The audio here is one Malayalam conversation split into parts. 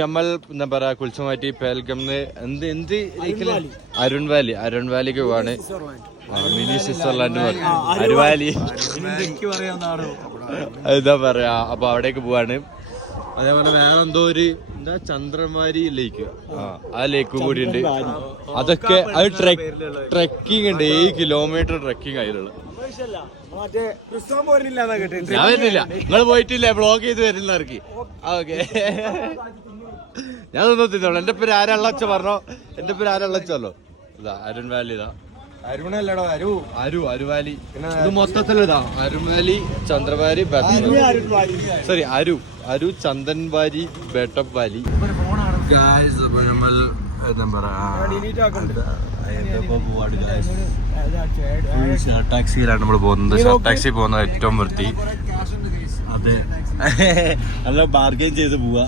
നമ്മൾ എന്താ പറയാ കുളിച്ചുമാറ്റി പേൽഗംന്ന് എന്ത് അരുൺ വാലിക്ക് പോവാണ്. മിനി സ്വിറ്റ്സർലാൻഡ് അരുവാലി എന്താ പറയാ. അപ്പൊ അവിടേക്ക് പോവാണ്. അതേപോലെ വേറെ എന്തോ ഒരു എന്താ ചന്ദ്രമാരി ലേക്ക്, ആ ലേക്ക് കൂടി ഉണ്ട്. അതൊക്കെ അത് ട്രെക്കിംഗ് ഉണ്ട്. 7 കിലോമീറ്റർ ട്രെക്കിംഗ് അതിലുള്ള. ഞാൻ വരുന്നില്ല, നിങ്ങൾ പോയിട്ടില്ല, ബ്ലോഗ് ചെയ്ത് വരുന്നവർക്ക്. ഓക്കെ, ഞാൻ തിന്നോളൂ. എന്റെ പേര് ആരള്ളച്ച പറഞ്ഞോ, എന്റെ പേര് ആരള്ളച്ചല്ലോ. ഇതാ അരുൺ വാലി, ഇതാ അരുണല്ലടോ അരുവാലി. ഇത് മൊത്തത്തിലിതാ അരുൺവാലി, ചന്ദ്രവാലി, സോറി അരു ചന്ദൻവാരി, ബേട്ടപ്പ് വാലി. നമ്മൾ എന്താ പറയാ ഷർട്ട് ടാക്സിയിലാണ് നമ്മൾ പോകുന്നത്. ഷർട്ട് ടാക്സി പോകുന്നത് ഏറ്റവും വൃത്തി. അതെ, നല്ല ബാർഗെയിൻ ചെയ്ത് പോവാ.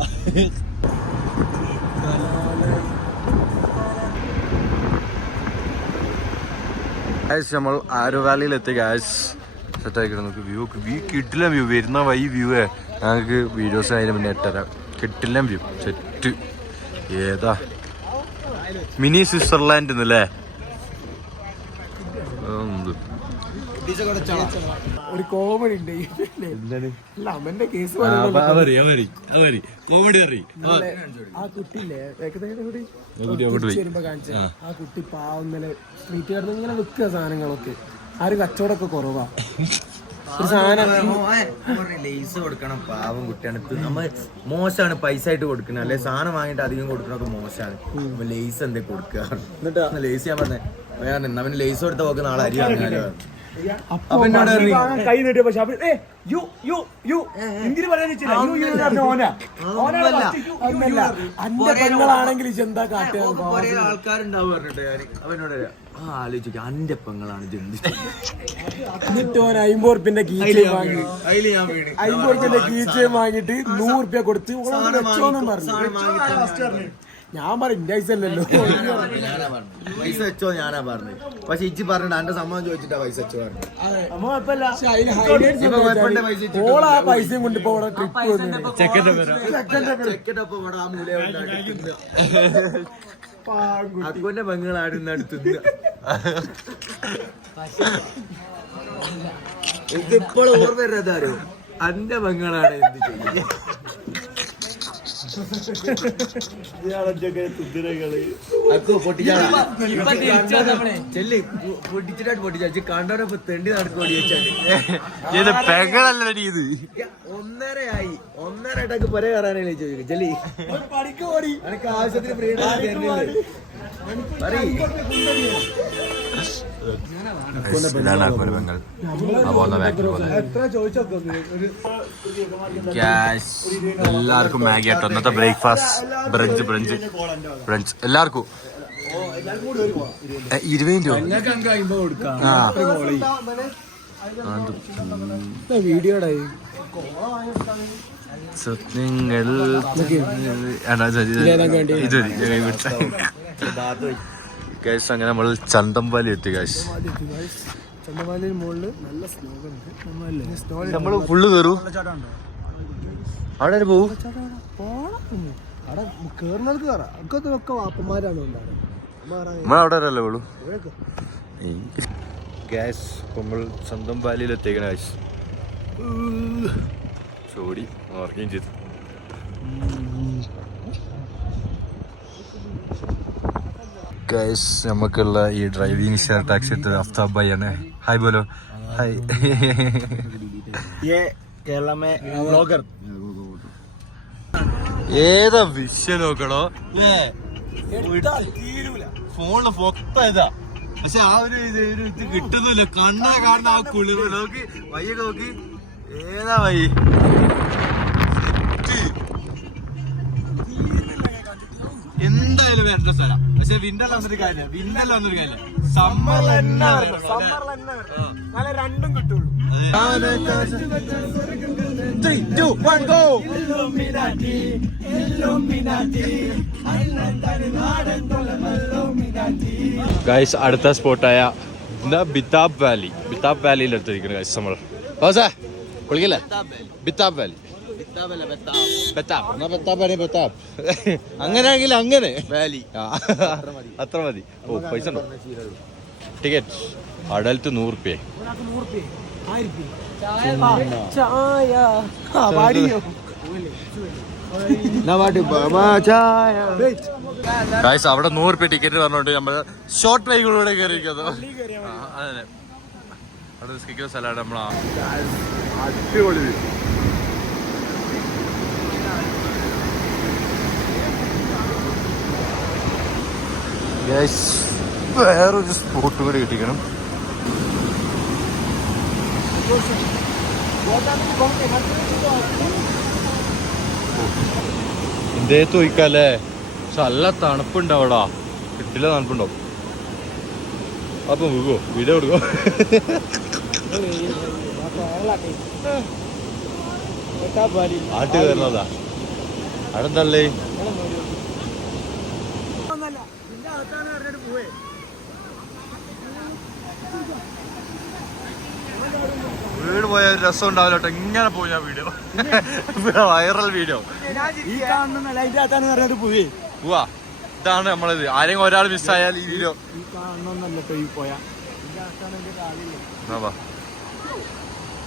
നമ്മൾ ആരോ വാലിയിൽ എത്തി. ഗായ്സ് സെറ്റ് ആയിക്കണം. നമുക്ക് വ്യൂ കിട്ടില്ല. വ്യൂ വരുന്ന വഴി വ്യൂ ഞങ്ങൾക്ക് വീഡിയോസ് അതിന് മുന്നേ ഇട്ടുതരാം. കിട്ടില്ല വ്യൂ സെറ്റ്. ഏതാ മിനി സ്വിറ്റ്സർലാൻഡ് എന്നല്ലേ. ഒരു കോമഡി ഉണ്ട്. ആ കുട്ടിയില്ലേ വരുമ്പോ കാണിച്ച ആ കുട്ടി പാവം ഇന്നലെ സ്ട്രീറ്റ് കിടന്ന് ഇങ്ങനെ വിൽക്കുക സാധനങ്ങളൊക്കെ. ആരും കച്ചവടമൊക്കെ കുറവാ. ഒരു സാധനം ലേസ് കൊടുക്കണം. പാവം കുട്ടിയാണ്. നമ്മ മോശമാണ് പൈസ ആയിട്ട് കൊടുക്കണം. അല്ലെ സാധനം വാങ്ങിട്ട് അധികം കൊടുക്കണൊക്കെ മോശമാണ്. ലേസ് എന്തേ കൊടുക്കുക. എന്നിട്ട് ലേസ് ഞാൻ പറഞ്ഞേ അവന് ലേസ് കൊടുത്ത പോക്ക് നാളെ അരി വാങ്ങാലോ. കൈ നീട്ടിയ പക്ഷെ അന്റെ പെങ്ങളാണെങ്കിൽ എന്താ കാട്ടുക. ആൾക്കാരുണ്ടാവും പറഞ്ഞിട്ട് അവനോട് ആലോചിക്ക അന്റെ പെങ്ങളാണ് ജന്തി. എന്നിട്ട് ഓൻ 50 ഉറുപ്പിന്റെ കീച്ചയും വാങ്ങി. 50 ഉറുപ്പിന്റെ കീച്ചയും വാങ്ങിട്ട് 100 ഉറുപ്പ്യ കൊടുത്ത് വെച്ചോന്നും പറഞ്ഞു. ഞാൻ പറയും എന്റെ പൈസ അല്ലല്ലോ. പൈസ വെച്ചോ ഞാനാ പറഞ്ഞു. പക്ഷെ ഇജ്ജി പറഞ്ഞിട്ട് എന്റെ സമ്മതം ചോദിച്ചിട്ടാ പൈസ വെച്ചോ പറഞ്ഞു. ഓൾ ആ പൈസയും കൊണ്ട് ഇപ്പൊ ഇവിടെ ട്രിപ്പ് ചെക്കറ്റൊപ്പം ഇവിടെ ആ മൂല അക്കുന്റെ പെങ്ങളാടുന്ന അടുത്തുന്ന. ഇതിപ്പോൾ ഓർമ്മ വരുന്നതാരോ അന്റെ പെങ്ങളാണ് എന്ത് ചെയ്യുക. പൊട്ടിച്ചാ കണ്ടോരപ്പോ തെണ്ടി നടക്കോടി വെച്ചാല് 1:30 പൊര കയറാനല്ലേ ചോദിക്കും. ചെല്ലി എനിക്ക് ആവശ്യത്തിന് ഫ്രീഡം എല്ലാവർക്കും മാഗി ആട്ടോ ഇന്നത്തെ ബ്രേക്ക്ഫാസ്റ്റ്. ബ്രഞ്ച് എല്ലാവർക്കും 20 രൂപ. വീഡിയോടെ അങ്ങനെ നമ്മൾ ചന്തംപാലി എത്തി. ഗൈസ് ചന്തമാലി മുകളില് നല്ല നമ്മള് ഫുള്ള് കയറും. അവിടെ പോവും. അവിടെ കേറുന്നവർക്ക് കയറാം. ഒക്കെ വാപ്പന്മാരാണ് നമ്മളവിടെ വരല്ലേ ഉള്ളൂ. ഗ്യാസ് നമ്മൾ സ്വന്തം പാലിയിൽ എത്തിക്കണ ഗൈസ്. ചോടി മാർക്കിങ് ചെയ്തു. ഗൈസ് നമുക്കുള്ള ഈ ഡ്രൈവിംഗ് ഷെയർ ടാക്സി എടുത്തത് അഫ്താബ് ഭായി ആണ്. ഹായ് ബോലോ. ഹായ്. ഏതാ വിഷയം നോക്കണോ ഫോണില് ഫൊക്ത ഇതാ. പക്ഷെ ആ ഒരു ഇത് കിട്ടുന്നില്ല. കണ്ണാ കാണുന്ന ആ കുളിർ നോക്കി വയ്യൊക്കെ നോക്കി. ഏതാ വൈ എന്തായാലും വേണ്ട സ്ഥലം. പക്ഷെ വിന്ററിൽ വന്നൊരു കാര്യം, സമ്മറിൽ തന്നെ രണ്ടും കിട്ടുള്ളൂ. 3, 2, 1 go. ഗൈസ് അടുത്ത സ്പോട്ടായ ബിതാബ് വാലിയിൽ എടുത്തിരിക്കുന്നത് ഗൈസ് നമ്മൾ കുളിക്കല്ലേ. ബിതാബ് വാലി അങ്ങനെയാണെങ്കിൽ അങ്ങനെ വാലി അത്ര മതി. ഓ പൈസ ഉണ്ടോ? ടിക്കറ്റ് അഡൽട്ട് 100 രൂപ. അവിടെ 100 രൂപ ടിക്കറ്റ് പറഞ്ഞോണ്ട് നമ്മള് ഷോർട്ട് വൈകളിലൂടെ കയറിയിരിക്കുന്നത്. അതെ അവിടെ നിസ്കരിക്കുന്ന സ്ഥലമാണ് നമ്മളാ. അടിപൊളി വേറൊരു സ്പോട്ട് കൂടി കിട്ടിക്കണം. എന്തേ തോയിക്കല്ലേ, പക്ഷെ നല്ല തണുപ്പുണ്ടാവടാ. കിട്ടില്ല തണുപ്പുണ്ടാവും. അപ്പൊ വീകോ വീഡിയോ കൊടുക്കോ. ആട്ട് കയറുന്നതാ അവിടെ എന്തല്ലേ. വീട് പോയ ഒരു രസം ഉണ്ടാവില്ല കേട്ടോ. ഇങ്ങനെ പോയി ഞാൻ വീഡിയോ വൈറൽ വീഡിയോ പോവാ. ഇതാണ് നമ്മളത്. ആരെങ്കിലും ഒരാൾ മിസ്സായാൽ ഈ വീഡിയോ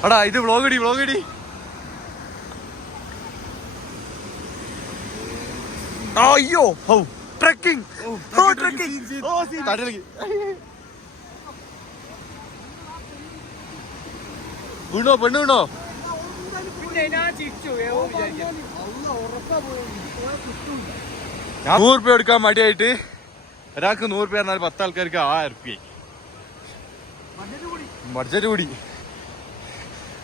എടാ ഇത് വ്ളോഗ് ഇടി. അയ്യോ ട്രക്കിംഗ് വീണോ പെണ്ണ് വീണോ. 100 രൂപ എടുക്കാൻ മടിയായിട്ട് ഒരാൾക്ക് 100 രൂപ പറഞ്ഞാൽ 10 ആൾക്കാർക്ക് 1000 രൂപ ബഡ്ജറ്റ് കൂടി.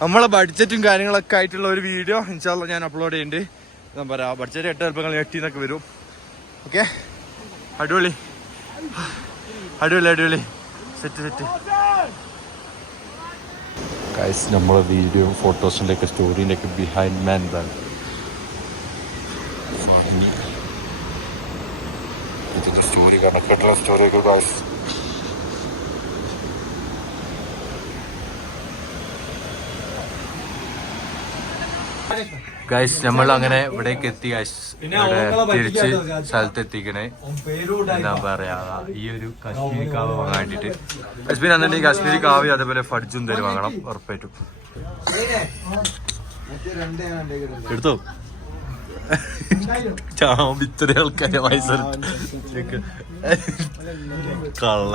നമ്മളെ ബഡ്ജറ്റും കാര്യങ്ങളൊക്കെ ആയിട്ടുള്ള ഒരു വീഡിയോ ഇൻഷാല്ലാ ഞാൻ അപ്ലോഡ് ചെയ്യുന്നുണ്ട്. എന്താ പറയാ, ബഡ്ജറ്റ് 8 ചിലപ്പോൾ 80 എന്നൊക്കെ വരും. ഓക്കെ, അടിപൊളി സെറ്റ്. ഗൈസ് നമ്മളെ വീഡിയോ ഫോട്ടോസിൻ്റെ ഒക്കെ സ്റ്റോറീൻ്റെ ഒക്കെ ബിഹൈൻഡ് മാൻ ഇതാണ്. ഇതിൻ്റെ സ്റ്റോറി കണക്കെട്ടുള്ള സ്റ്റോറിയൊക്കെ ഗൈസ് നമ്മൾ അങ്ങനെ ഇവിടേക്ക് എത്തി. ഗൈസ് തിരിച്ച് സ്ഥലത്തെത്തിക്കണേ. എന്താ പറയാ, ഈ ഒരു കാശ്മീരി കാവ് വാങ്ങാൻ വേണ്ടിട്ട്. കാശ്മീർ എന്നുണ്ടെങ്കിൽ കാശ്മീരി കാവ് അതേപോലെ ഫഡ്ജും തരും വാങ്ങണം ഉറപ്പായിട്ടും. എടുത്തോ ഇത്ര ആൾക്കാരെ മൈസൂർ കള്ള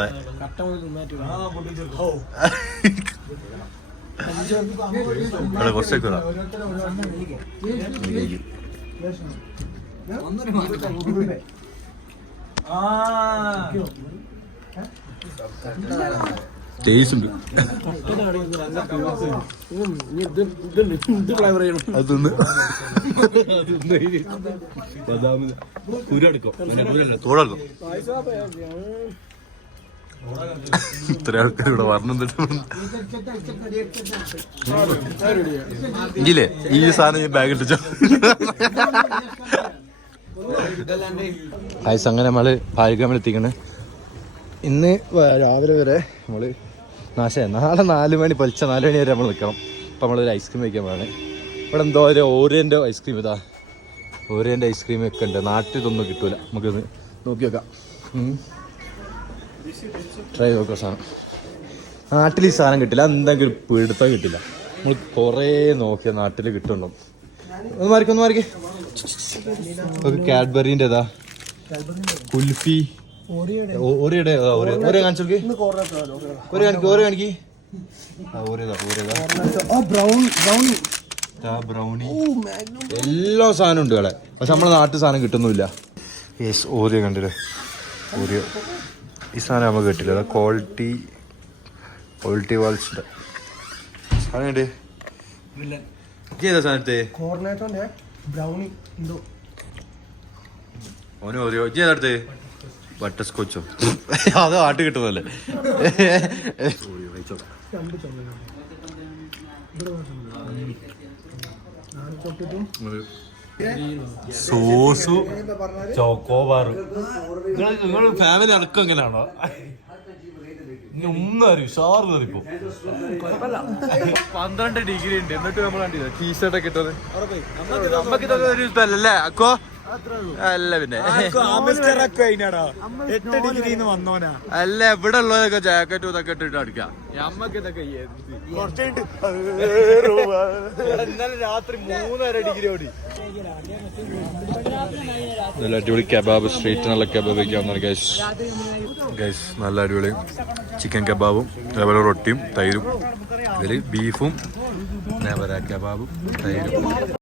കുറച്ചേക്ക ടേസ്റ്റ് ഉണ്ട്. അതൊന്ന് കുരടുക്കും തോടക്കും. ഇത്ര ആൾക്കാർ ഇവിടെ വരണമെന്നിട്ട് ഇല്ലേ ഈ സാധനം ബാഗ് ഇട്ടിച്ചോ. ഐസ് അങ്ങനെ നമ്മള് പാലിക്കാമെത്തിക്കണ്. ഇന്ന് രാവിലെ വരെ നമ്മള് നാളെ 4 മണി പൊലിച്ച 4 മണി വരെ നമ്മൾ നിൽക്കണം. അപ്പം നമ്മളൊരു ഐസ്ക്രീം കഴിക്കാൻ പോവാണ്. ഇവിടെ എന്തോ ഒരു ഓറിയൻ്റെ ഐസ്ക്രീം, ഇതാ ഓറിയൻ്റെ ഐസ്ക്രീം ഒക്കെ ഉണ്ട്. നാട്ടിൽ ഇതൊന്നും കിട്ടൂല. നമുക്കൊന്ന് നോക്കി വെക്കാം, ട്രൈ നോക്കാം. സാധനം നാട്ടിൽ ഈ സാധനം കിട്ടില്ല. എന്തെങ്കിലും പിടുത്തം കിട്ടില്ല. നമ്മൾ കുറേ നോക്കിയാൽ നാട്ടിൽ കിട്ടുന്നുണ്ടോ. ഒന്ന് മാറിക്ക് കാഡ്ബറീൻ്റെ ഇതാ കുൽഫി ഓറിയുടെ ഓരോ കാണിച്ചു കാണിക്ക്. ബ്രൗണി എല്ലാ സാധനം ഉണ്ട് ഇവിടെ. പക്ഷെ നമ്മളെ നാട്ടിൽ സാധനം കിട്ടുന്നില്ല. യെസ് ഓറിയോ കണ്ടില്ലേ, ഓറിയോ ഈ സാധനം നമുക്ക് കിട്ടില്ല. അതാ ക്വാളിറ്റി വാൾസിന്റെ സാധനം ഉണ്ട്. ഏതാ സാധനത്തെ ഓന് ഓറിയോ ഏതാടുത്ത് ബട്ടർ സ്കോച്ചോ അത് ആട്ട് കിട്ടുന്നല്ലേ. സോസു ചോക്കോബാറ്. നിങ്ങൾ ഫാമിലി അടക്കം എങ്ങനെയാണോ? ഒന്നും ഷാറ് കയറിപ്പോ 12 ഡിഗ്രി ഉണ്ട് എന്നിട്ട് നമ്മൾ കണ്ടില്ല ടീഷർട്ടൊക്കെ ഇട്ടത് നമുക്ക് ഇതൊക്കെ ഒരു ഇതല്ലേ അക്കോ അല്ല പിന്നെ അല്ല ഇവിടെ ഉള്ളതൊക്കെ ജാക്കറ്റും ഇതൊക്കെ ഇട്ടിട്ട് അടിക്കാം നമ്മക്ക് ഇതൊക്കെ ഇന്നലെ രാത്രി 3.5 ഡിഗ്രി ഓടി. നല്ല അടിപൊളി കബാബ് സ്ട്രീറ്റ് നല്ല കബാബ് വയ്ക്കാവുന്നതാണ് ഗൈസ്. നല്ല അടിപൊളി ചിക്കൻ കബാബും അതേപോലെ റൊട്ടിയും തൈരും ഇതിൽ ബീഫും കബാബും തൈരും